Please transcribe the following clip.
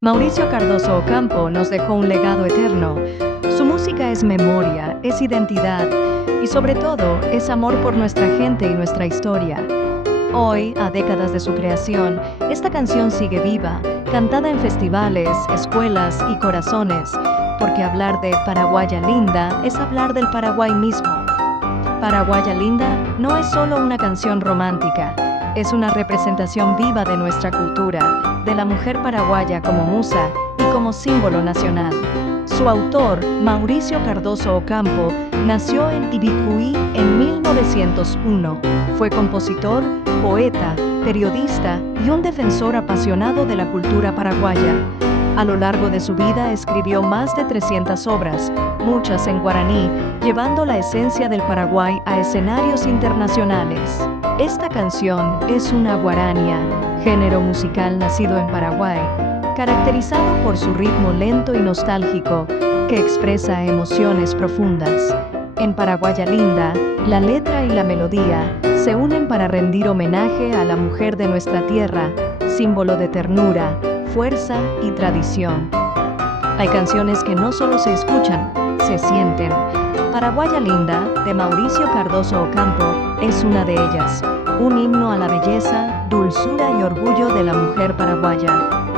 Mauricio Cardoso Ocampo nos dejó un legado eterno. Su música es memoria, es identidad y sobre todo es amor por nuestra gente y nuestra historia. Hoy, a décadas de su creación, esta canción sigue viva, cantada en festivales, escuelas y corazones, porque hablar de Paraguaya Linda es hablar del Paraguay mismo. Paraguaya Linda no es solo una canción romántica, es una representación viva de nuestra cultura, de la mujer paraguaya como musa y como símbolo nacional. Su autor, Mauricio Cardoso Ocampo, nació en Ibicuí en 1901. Fue compositor, poeta, periodista y un defensor apasionado de la cultura paraguaya. A lo largo de su vida escribió más de 300 obras, muchas en guaraní, llevando la esencia del Paraguay a escenarios internacionales. Esta canción es una guarania, género musical nacido en Paraguay, caracterizado por su ritmo lento y nostálgico, que expresa emociones profundas. En Paraguaya Linda, la letra y la melodía se unen para rendir homenaje a la mujer de nuestra tierra, símbolo de ternura, fuerza y tradición. Hay canciones que no solo se escuchan, se sienten. Paraguaya Linda, de Mauricio Cardoso Ocampo, es una de ellas, un himno a la belleza, dulzura y orgullo de la mujer paraguaya.